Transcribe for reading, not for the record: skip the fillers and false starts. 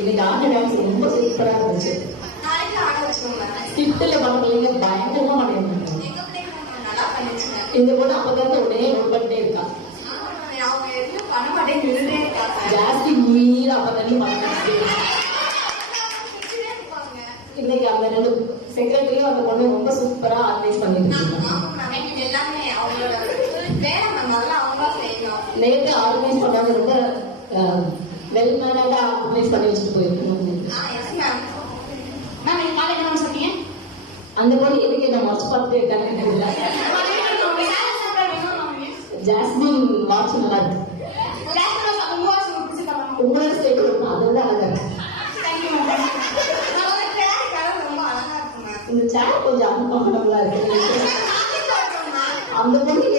இன்னைக்கு ஆன டான்ஸ் ரொம்ப சூப்பரா இருந்துச்சு. ஸ்கிப்ட்ல பண்றீங்க பயங்கரமா பண்ணிருந்தாங்க. இந்த பொண்ணு அப்பதான் உடனே நோட் இருக்கா. ஜாஸ்தி மீறா அப்பதான் பண்ண. இன்னைக்கு அந்த ரெண்டு செக்ரட்டரியும் அந்த பொண்ணு ரொம்ப சூப்பரா ஆர்கனைஸ் பண்ணிட்டு நேற்று ஆர்கனைஸ் பண்ணாங்க. ரொம்ப வெல் மேனர்டா ஆர்கனைஸ் பண்ணி வச்சுட்டு போயிருக்கோம். அந்த பொண்ணு எதுக்கு என்ன வாட்ச் பார்த்து இருக்காங்க. ஜாஸ்மின் வாட்ச் நல்லா இருக்கு. உங்களோட ஸ்டேட் அதெல்லாம் அழகா இருக்கு. இந்த சேர் கொஞ்சம் அன்கம்ஃபர்டபுளா இருக்கு. அந்த பொண்ணு